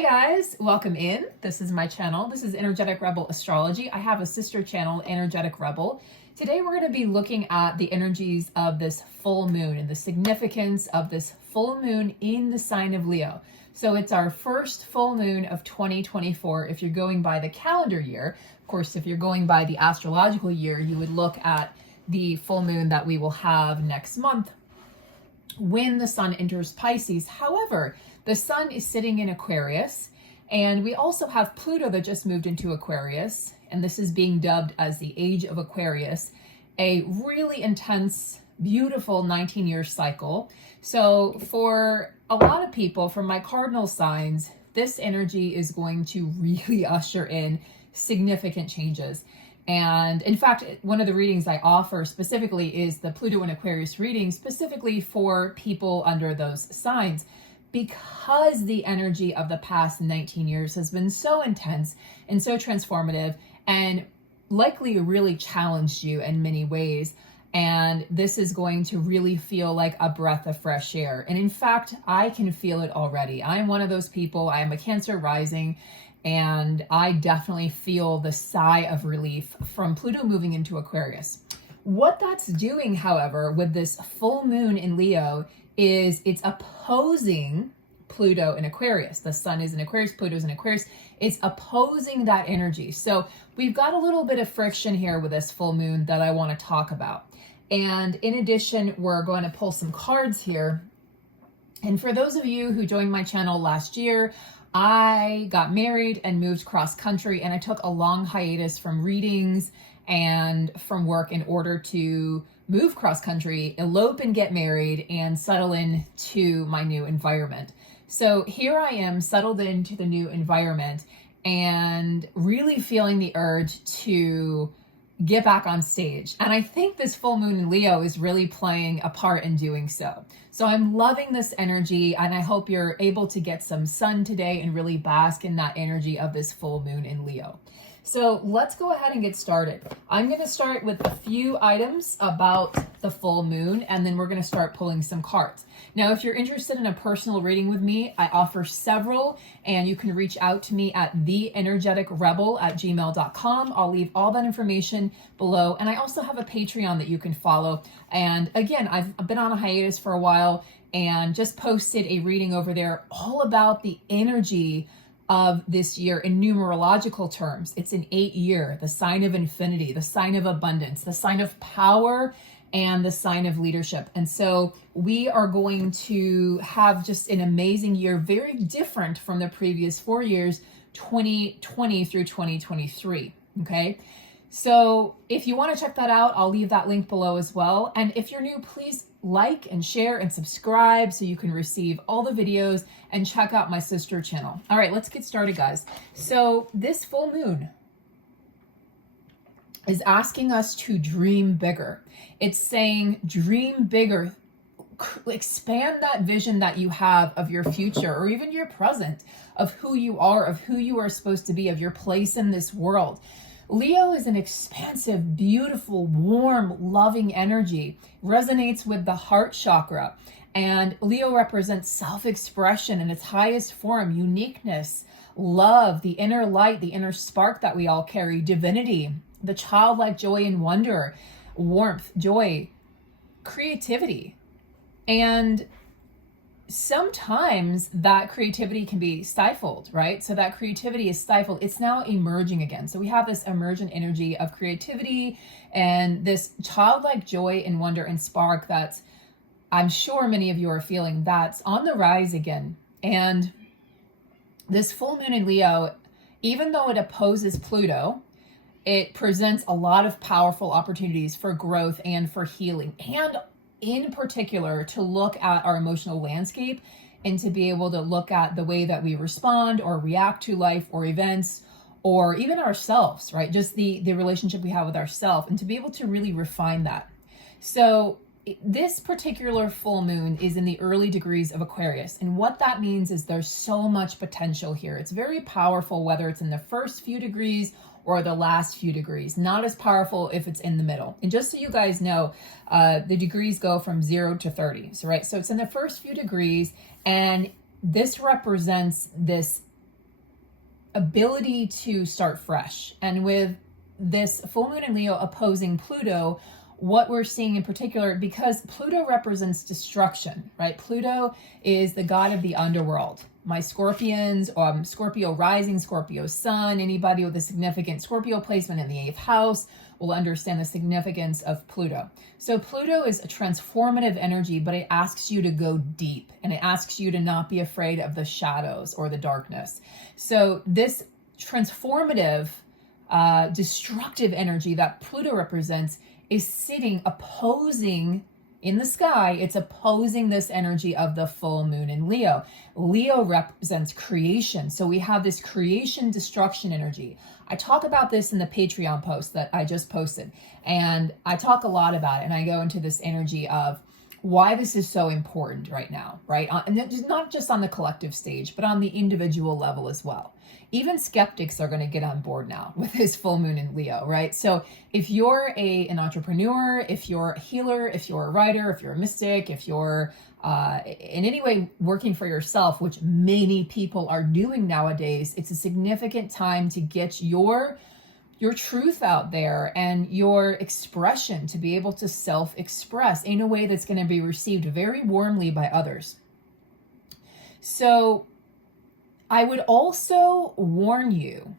Hi guys, welcome in. This is my channel. This is Energetic Rebel Astrology. I have a sister channel, Energetic Rebel. Today we're going to be looking at the energies of this full moon and the significance of this full moon in the sign of Leo. So it's our first full moon of 2024 if you're going by the calendar year. Of course, if you're going by the astrological year, you would look at the full moon that we will have next month when the sun enters Pisces. However, the sun is sitting in Aquarius, and we also have Pluto that just moved into Aquarius, and this is being dubbed as the age of Aquarius, a really intense, beautiful 19-year cycle. So for a lot of people, from my cardinal signs, this energy is going to really usher in significant changes. And in fact, one of the readings I offer specifically is the Pluto and Aquarius reading, specifically for people under those signs, because the energy of the past 19 years has been so intense and so transformative and likely really challenged you in many ways. And this is going to really feel like a breath of fresh air. And in fact, I can feel it already. I'm one of those people. I am a Cancer rising, and I definitely feel the sigh of relief from Pluto moving into Aquarius. What that's doing, however, with this full moon in Leo is it's opposing Pluto in Aquarius. The sun is in Aquarius, Pluto's in Aquarius. It's opposing that energy. So we've got a little bit of friction here with this full moon that I want to talk about. And in addition, we're going to pull some cards here. And for those of you who joined my channel last year, I got married and moved cross country, and I took a long hiatus from readings and from work in order to move cross country, elope and get married, and settle into my new environment. So here I am, settled into the new environment and really feeling the urge to get back on stage. And I think this full moon in Leo is really playing a part in doing so. So I'm loving this energy, and I hope you're able to get some sun today and really bask in that energy of this full moon in Leo. So let's go ahead and get started. I'm going to start with a few items about the full moon, and then we're going to start pulling some cards. Now, if you're interested in a personal reading with me, I offer several, and you can reach out to me at theenergeticrebel@gmail.com. I'll leave all that information below, and I also have a Patreon that you can follow. And again, I've been on a hiatus for a while and just posted a reading over there all about the energy of this year in numerological terms. It's an 8-year, the sign of infinity, the sign of abundance, the sign of power, and the sign of leadership. And so we are going to have just an amazing year, very different from the previous 4 years, 2020 through 2023. Okay. So if you want to check that out, I'll leave that link below as well. And if you're new, please like and share and subscribe so you can receive all the videos and check out my sister channel. All right, let's get started, guys. So this full moon is asking us to dream bigger. It's saying dream bigger, expand that vision that you have of your future or even your present, of who you are supposed to be, of your place in this world. Leo is an expansive, beautiful, warm, loving energy, resonates with the heart chakra. And Leo represents self-expression in its highest form, uniqueness, love, the inner light, the inner spark that we all carry, divinity, the childlike joy and wonder, warmth, joy, creativity. And sometimes that creativity can be stifled, right? So that creativity is stifled. It's now emerging again. So we have this emergent energy of creativity and this childlike joy and wonder and spark that I'm sure many of you are feeling, that's on the rise again. And this full moon in Leo, even though it opposes Pluto, it presents a lot of powerful opportunities for growth and for healing, and in particular to look at our emotional landscape and to be able to look at the way that we respond or react to life or events or even ourselves, right? Just the relationship we have with ourselves, and to be able to really refine that. So this particular full moon is in the early degrees of Aquarius. And what that means is there's so much potential here. It's very powerful, whether it's in the first few degrees or the last few degrees. Not as powerful if it's in the middle. And just so you guys know, the degrees go from 0 to 30. So, right, so it's in the first few degrees, and this represents this ability to start fresh. And with this full moon in Leo opposing Pluto, what we're seeing in particular, because Pluto represents destruction, right? Pluto is the god of the underworld. My Scorpions, Scorpio rising, Scorpio sun, anybody with a significant Scorpio placement in the 8th house will understand the significance of Pluto. So Pluto is a transformative energy, but it asks you to go deep, and it asks you to not be afraid of the shadows or the darkness. So this transformative, destructive energy that Pluto represents is sitting opposing in the sky. It's opposing this energy of the full moon in Leo. Leo represents creation. So we have this creation destruction energy. I talk about this in the Patreon post that I just posted, and I talk a lot about it, and I go into this energy of why this is so important right now, right? And not just on the collective stage, but on the individual level as well. Even skeptics are going to get on board now with this full moon in Leo, right? So if you're an entrepreneur, if you're a healer, if you're a writer, if you're a mystic, if you're in any way working for yourself, which many people are doing nowadays, it's a significant time to get your truth out there and your expression, to be able to self-express in a way that's going to be received very warmly by others. So I would also warn you,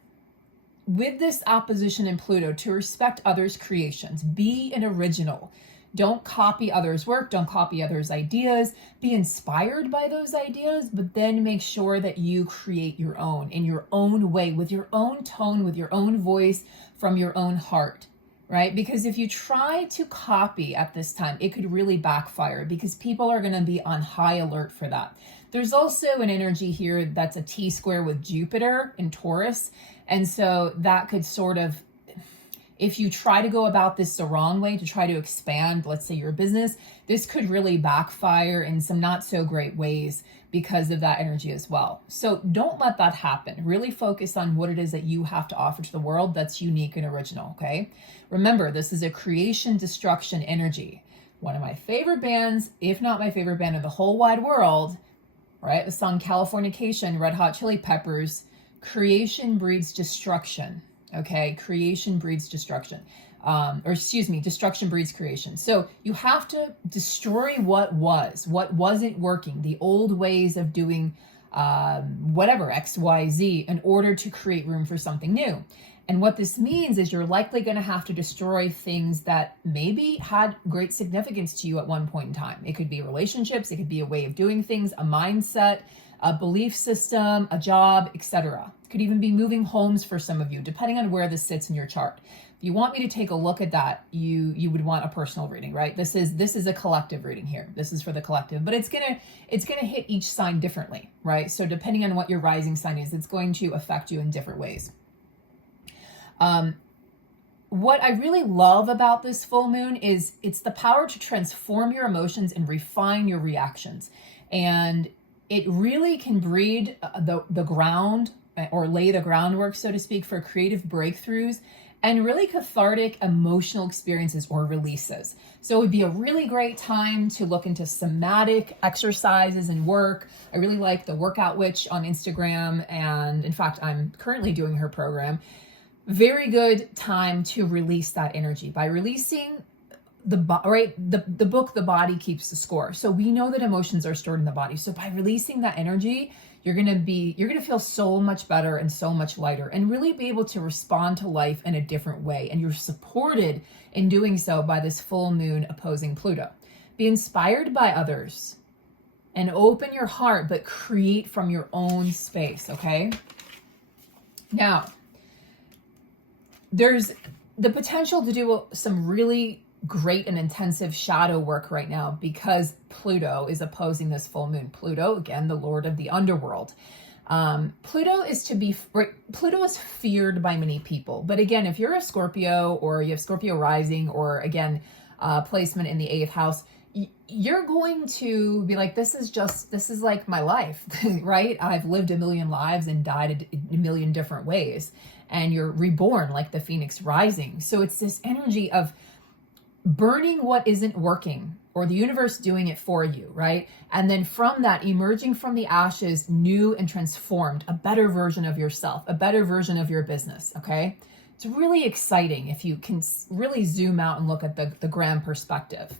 with this opposition in Pluto, to respect others' creations. Be an original. Don't copy others' work. Don't copy others' ideas. Be inspired by those ideas, but then make sure that you create your own in your own way, with your own tone, with your own voice, from your own heart, right? Because if you try to copy at this time, it could really backfire, because people are going to be on high alert for that. There's also an energy here that's a T-square with Jupiter in Taurus. And so that could sort of, if you try to go about this the wrong way, to try to expand, let's say, your business, this could really backfire in some not so great ways because of that energy as well. So don't let that happen. Really focus on what it is that you have to offer to the world that's unique and original, okay? Remember, this is a creation destruction energy. One of my favorite bands, if not my favorite band in the whole wide world, right? The song Californication, Red Hot Chili Peppers, creation breeds destruction. Okay, creation breeds destruction. Destruction breeds creation. So you have to destroy what wasn't working, the old ways of doing whatever, X, Y, Z, in order to create room for something new. And what this means is you're likely going to have to destroy things that maybe had great significance to you at one point in time. It could be relationships, it could be a way of doing things, a mindset, a belief system, a job, etc. It could even be moving homes for some of you, depending on where this sits in your chart. If you want me to take a look at that, you would want a personal reading, right? This is a collective reading here. This is for the collective, but it's gonna hit each sign differently, right? So depending on what your rising sign is, it's going to affect you in different ways. What I really love about this full moon is it's the power to transform your emotions and refine your reactions. And it really can breed the ground, or lay the groundwork, so to speak, for creative breakthroughs and really cathartic emotional experiences or releases. So it would be a really great time to look into somatic exercises and work. I really like the Workout Witch on Instagram. And in fact, I'm currently doing her program. Very good time to release that energy by releasing the book, The Body Keeps the Score. So we know that emotions are stored in the body. So by releasing that energy, you're going to feel so much better and so much lighter, and really be able to respond to life in a different way. And you're supported in doing so by this full moon opposing Pluto. Be inspired by others and open your heart, but create from your own space. Okay. Now, there's the potential to do some really great and intensive shadow work right now, because Pluto is opposing this full moon. Pluto, again, the lord of the underworld. Pluto is feared by many people. But again, if you're a Scorpio, or you have Scorpio rising, or again, placement in the 8th house, you're going to be like, this is like my life, right? I've lived a million lives and died a million different ways. And you're reborn like the phoenix rising. So it's this energy of burning what isn't working, or the universe doing it for you, right? And then from that, emerging from the ashes, new and transformed, a better version of yourself, a better version of your business, okay? It's really exciting if you can really zoom out and look at the grand perspective.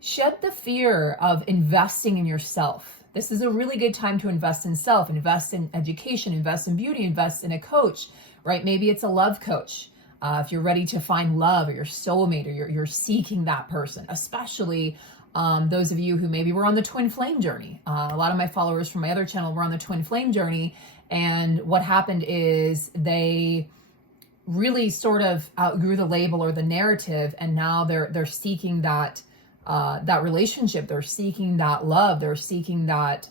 Shed the fear of investing in yourself. This is a really good time to invest in self, invest in education, invest in beauty, invest in a coach, right? Maybe it's a love coach. If you're ready to find love or your soulmate, or you're seeking that person, especially those of you who maybe were on the twin flame journey. A lot of my followers from my other channel were on the twin flame journey. And what happened is they really sort of outgrew the label or the narrative. And now they're seeking that relationship. They're seeking that love. They're seeking that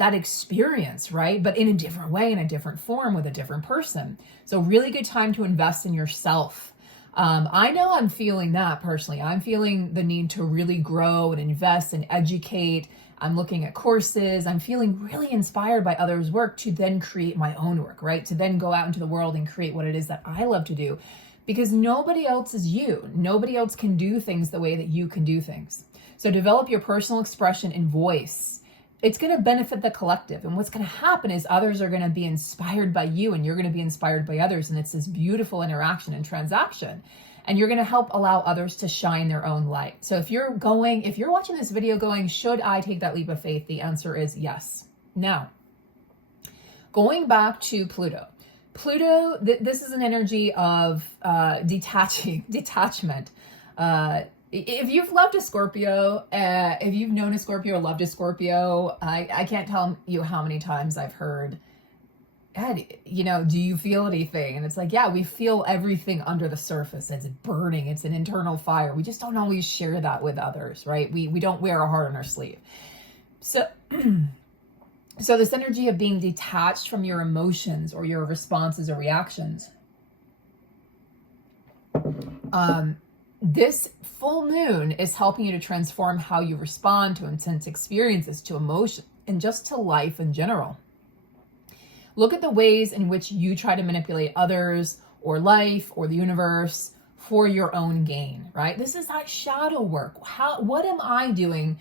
experience, right? But in a different way, in a different form, with a different person. So really good time to invest in yourself. I know I'm feeling that personally. I'm feeling the need to really grow and invest and educate. I'm looking at courses. I'm feeling really inspired by others' work to then create my own work, right? To then go out into the world and create what it is that I love to do, because nobody else is you. Nobody else can do things the way that you can do things. So develop your personal expression and voice. It's going to benefit the collective. And what's going to happen is others are going to be inspired by you, and you're going to be inspired by others. And it's this beautiful interaction and transaction. And you're going to help allow others to shine their own light. So if you're watching this video going, should I take that leap of faith? The answer is yes. Now, going back to Pluto. Pluto, this is an energy of detachment. If you've loved a Scorpio, if you've known a Scorpio or loved a Scorpio, I can't tell you how many times I've heard, God, do you feel anything? And it's like, yeah, we feel everything under the surface. It's burning. It's an internal fire. We just don't always share that with others, right? We don't wear our heart on our sleeve. So, so this energy of being detached from your emotions or your responses or reactions, this full moon is helping you to transform how you respond to intense experiences, to emotion, and just to life in general. Look at the ways in which you try to manipulate others or life or the universe for your own gain, right? This is that shadow work. What am I doing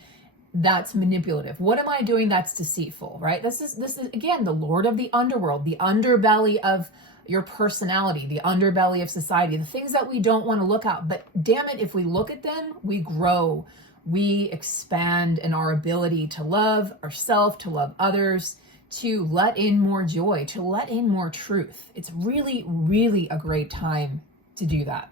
that's manipulative? What am I doing that's deceitful, right? This is again, the Lord of the underworld, the underbelly of your personality, the underbelly of society, the things that we don't want to look at. But damn it, if we look at them, we grow, we expand in our ability to love ourselves, to love others, to let in more joy, to let in more truth. It's really, really a great time to do that.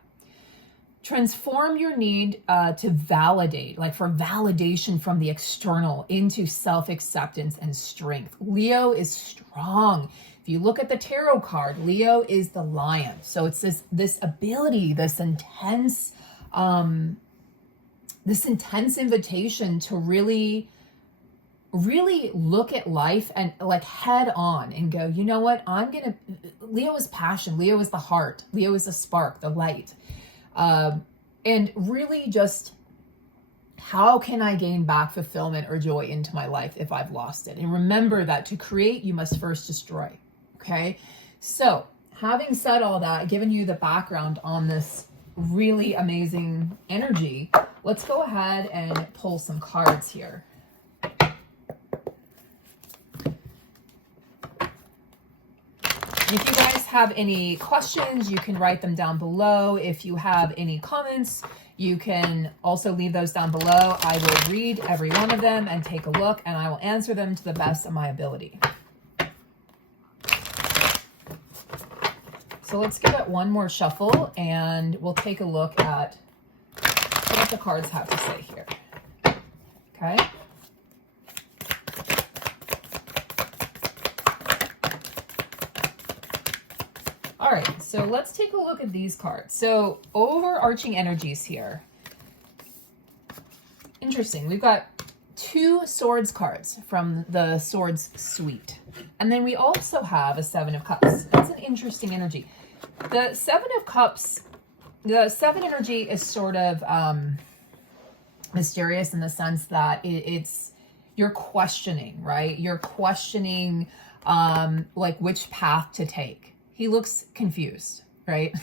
Transform your need to validate, like for validation from the external, into self-acceptance and strength. Leo is strong. If you look at the tarot card, Leo is the lion. So it's this ability, this intense invitation to really look at life and like head on and go, you know what, Leo is passion. Leo is the heart. Leo is the spark, the light. And really just, how can I gain back fulfillment or joy into my life if I've lost it? And remember that to create, you must first destroy. Okay. So having said all that, given you the background on this really amazing energy, let's go ahead and pull some cards here. If you guys have any questions, you can write them down below. If you have any comments, you can also leave those down below. I will read every one of them and take a look, and I will answer them to the best of my ability. So let's give it one more shuffle, and we'll take a look at what the cards have to say here. Okay. All right, so let's take a look at these cards. So overarching energies here. Interesting. We've got 2 swords cards from the swords suite. And then we also have a 7 of cups. That's an interesting energy. The 7 of cups, the 7 energy is sort of mysterious in the sense that it's you're questioning, right? You're questioning like which path to take. He looks confused, right?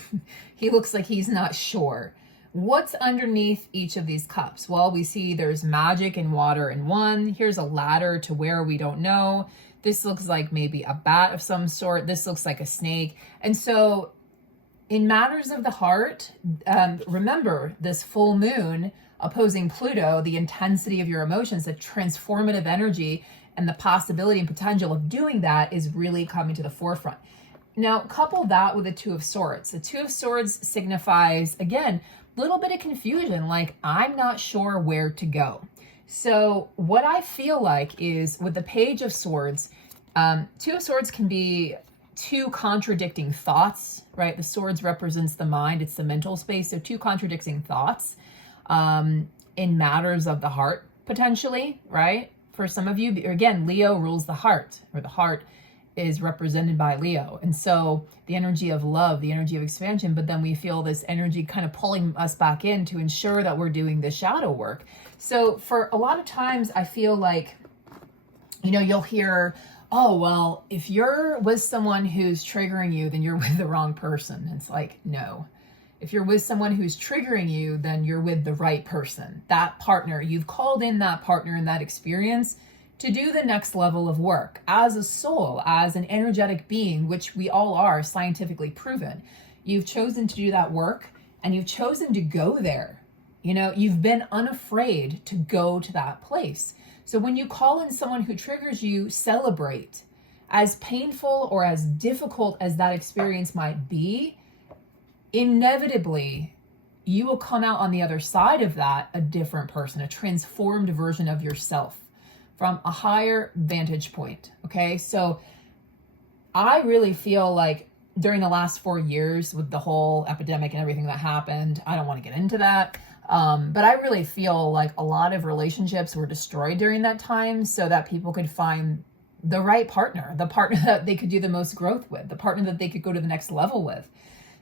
He looks like he's not sure What's underneath each of these cups? Well, we see there's magic and water in one. Here's a ladder to where we don't know. This looks like maybe a bat of some sort. This looks like a snake. And so in matters of the heart, remember this full moon opposing Pluto, the intensity of your emotions, the transformative energy, and the possibility and potential of doing that is really coming to the forefront. Now, couple that with the Two of Swords. The Two of Swords signifies, again, a little bit of confusion, like I'm not sure where to go. So what I feel like is with the Page of Swords, Two of Swords can be two contradicting thoughts, right? The swords represents the mind, it's the mental space. So two contradicting thoughts in matters of the heart, potentially, right? For some of you, again, Leo rules the heart, or the heart is represented by Leo. And so the energy of love, the energy of expansion, but then we feel this energy kind of pulling us back in to ensure that we're doing the shadow work. So for a lot of times, I feel like, you know, you'll hear, oh, well, if you're with someone who's triggering you, then you're with the wrong person. It's like, no. If you're with someone who's triggering you, then you're with the right person. That partner, you've called in that partner in that experience to do the next level of work as a soul, as an energetic being, which we all are, scientifically proven. You've chosen to do that work and you've chosen to go there. You know, you've been unafraid to go to that place. So when you call in someone who triggers you, celebrate. As painful or as difficult as that experience might be, inevitably, you will come out on the other side of that a different person, a transformed version of yourself from a higher vantage point. Okay, so I really feel like during the last 4 years with the whole epidemic and everything that happened, I don't want to get into that. But I really feel like a lot of relationships were destroyed during that time so that people could find the right partner, the partner that they could do the most growth with, the partner that they could go to the next level with.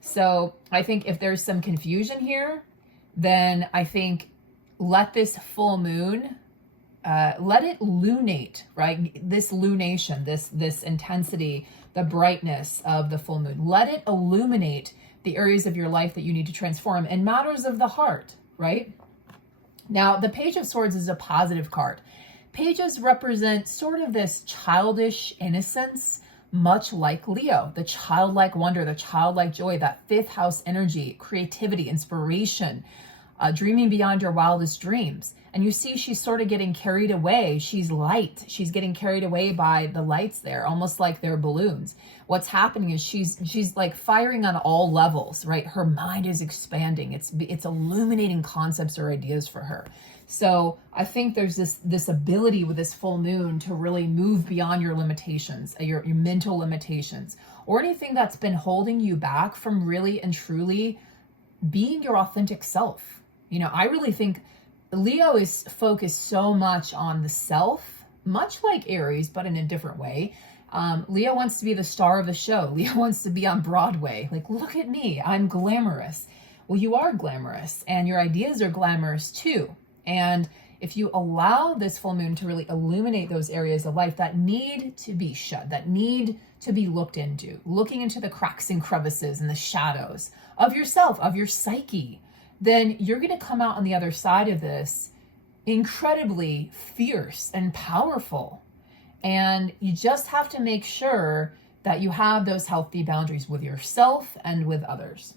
So I think if there's some confusion here, then I think let this full moon, let it lunate, right? This lunation, this intensity, the brightness of the full moon, let it illuminate the areas of your life that you need to transform in matters of the heart, right? Now, the Page of Swords is a positive card. Pages represent sort of this childish innocence, much like Leo, the childlike wonder, the childlike joy, that fifth house energy, creativity, inspiration, dreaming beyond your wildest dreams. And you see she's sort of getting carried away. She's light. She's getting carried away by the lights there, almost like they're balloons. What's happening is she's like firing on all levels, right? Her mind is expanding. It's illuminating concepts or ideas for her. So I think there's this ability with this full moon to really move beyond your limitations, your mental limitations, or anything that's been holding you back from really and truly being your authentic self. You know, I really think Leo is focused so much on the self, much like Aries, but in a different way. Leo wants to be the star of the show. Leo wants to be on Broadway. Like, look at me, I'm glamorous. Well, you are glamorous and your ideas are glamorous too. And if you allow this full moon to really illuminate those areas of life that need to be shut, that need to be looked into, looking into the cracks and crevices and the shadows of yourself, of your psyche, then you're going to come out on the other side of this incredibly fierce and powerful. And you just have to make sure that you have those healthy boundaries with yourself and with others.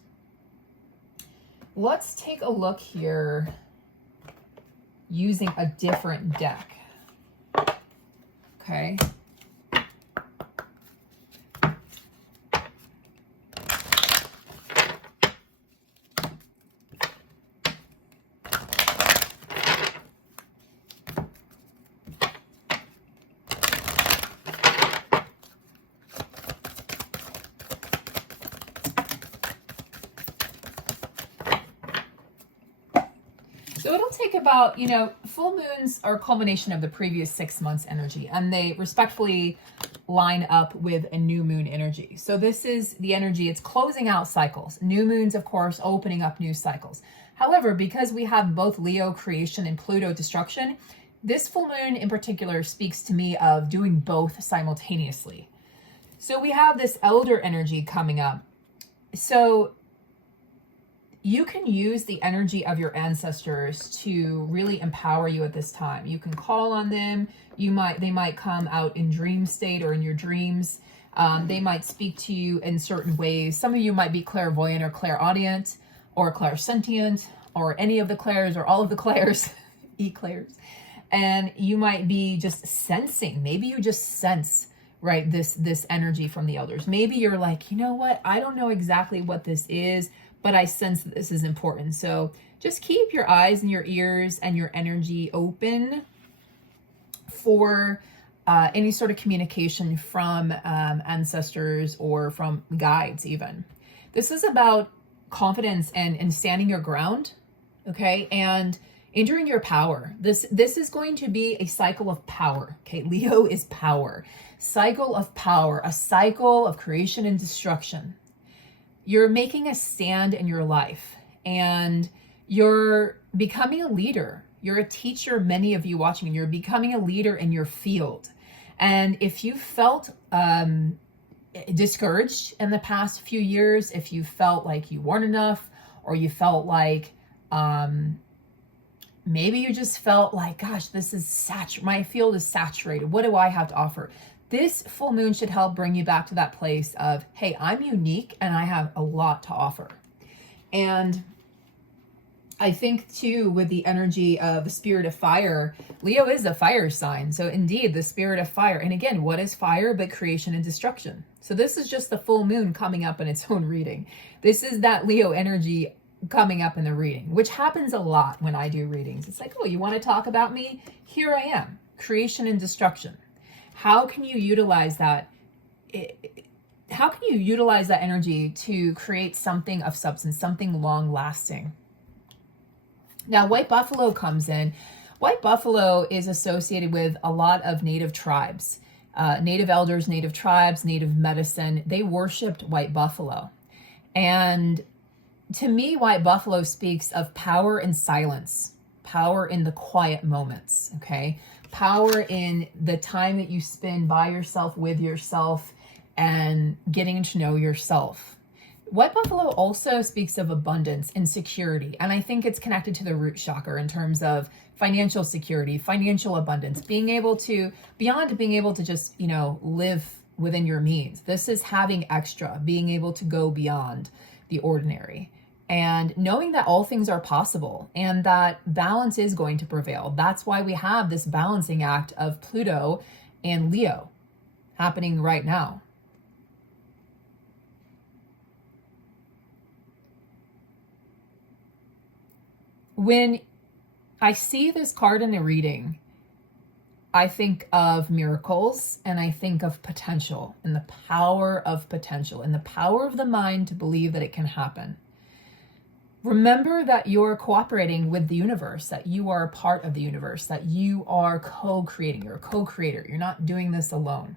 Let's take a look here using a different deck. Okay. So it'll take about, you know, full moons are a culmination of the previous 6 months energy, and they respectfully line up with a new moon energy. So this is the energy, it's closing out cycles. New moons, of course, opening up new cycles. However, because we have both Leo creation and Pluto destruction, this full moon in particular speaks to me of doing both simultaneously. So we have this elder energy coming up. So you can use the energy of your ancestors to really empower you at this time. You can call on them. They might come out in dream state or in your dreams. They might speak to you in certain ways. Some of you might be clairvoyant or clairaudient or clairsentient or any of the clairs or all of the clairs, eclairs. And you might be just sensing. Maybe you just sense, right, this energy from the elders. Maybe you're like, you know what? I don't know exactly what this is, but I sense that this is important. So just keep your eyes and your ears and your energy open for any sort of communication from ancestors or from guides even. This is about confidence and standing your ground, okay? And enduring your power. This is going to be a cycle of power, okay? Leo is power. Cycle of power, a cycle of creation and destruction. You're making a stand in your life and you're becoming a leader. You're a teacher, many of you watching, and you're becoming a leader in your field. And if you felt discouraged in the past few years, if you felt like you weren't enough, or you felt like maybe you just felt like, gosh, this is my field is saturated. What do I have to offer? This full moon should help bring you back to that place of, hey, I'm unique and I have a lot to offer. And I think too, with the energy of the spirit of fire, Leo is a fire sign. So indeed, the spirit of fire. And again, what is fire but creation and destruction? So this is just the full moon coming up in its own reading. This is that Leo energy coming up in the reading, which happens a lot when I do readings. It's like, oh, you want to talk about me? Here I am, creation and destruction. How can you utilize that? How can you utilize that energy to create something of substance, something long lasting? Now, white buffalo comes in. White buffalo is associated with a lot of native tribes, native elders, native tribes, native medicine. They worshipped white buffalo. And to me, white buffalo speaks of power in silence, power in the quiet moments, okay? Power in the time that you spend by yourself, with yourself, and getting to know yourself. White buffalo also speaks of abundance and security, and I think it's connected to the root chakra in terms of financial security, financial abundance, being able to, beyond being able to just, live within your means. This is having extra, being able to go beyond the ordinary. And knowing that all things are possible and that balance is going to prevail. That's why we have this balancing act of Pluto and Leo happening right now. When I see this card in a reading, I think of miracles and I think of potential and the power of potential and the power of the mind to believe that it can happen. Remember that you're cooperating with the universe, that you are a part of the universe, that you are co-creating, you're a co-creator. You're not doing this alone.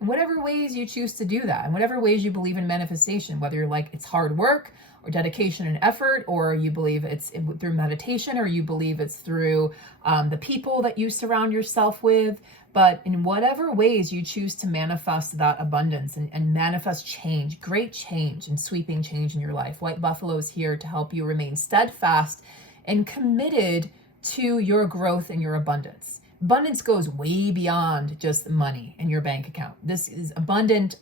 In whatever ways you choose to do that, in whatever ways you believe in manifestation, whether you're like it's hard work or dedication and effort, or you believe it's through meditation, or you believe it's through the people that you surround yourself with. But in whatever ways you choose to manifest that abundance and manifest change, great change and sweeping change in your life, White Buffalo is here to help you remain steadfast and committed to your growth and your abundance. Abundance goes way beyond just money in your bank account. This is abundance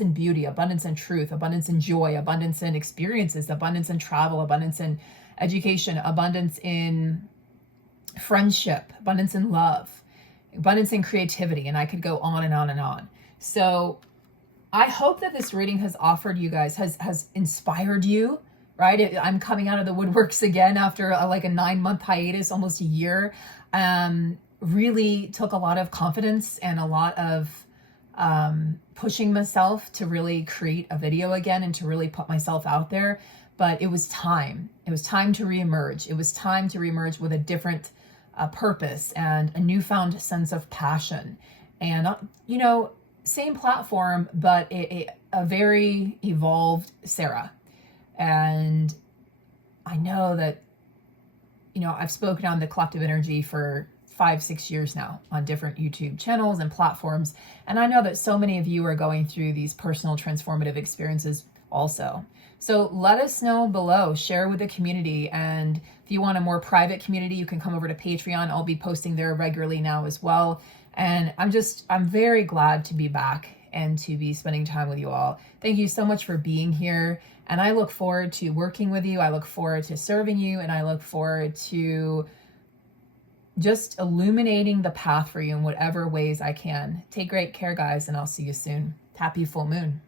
in beauty, abundance in truth, abundance in joy, abundance in experiences, abundance in travel, abundance in education, abundance in friendship, abundance in love, abundance in creativity, and I could go on and on and on. So I hope that this reading has offered you guys, has inspired you, right? I'm coming out of the woodworks again after a 9-month hiatus, almost a year. Really took a lot of confidence and a lot of pushing myself to really create a video again and to really put myself out there. But it was time. It was time to reemerge. It was time to reemerge with a different purpose and a newfound sense of passion. And, same platform, but a very evolved Sarah. And I know that, I've spoken on the collective energy for 5-6 years now on different YouTube channels and platforms. And I know that so many of you are going through these personal transformative experiences also. So let us know below, share with the community. And if you want a more private community, you can come over to Patreon. I'll be posting there regularly now as well. And I'm very glad to be back and to be spending time with you all. Thank you so much for being here. And I look forward to working with you. I look forward to serving you. And I look forward to just illuminating the path for you in whatever ways I can. Take great care, guys, and I'll see you soon. Happy full moon.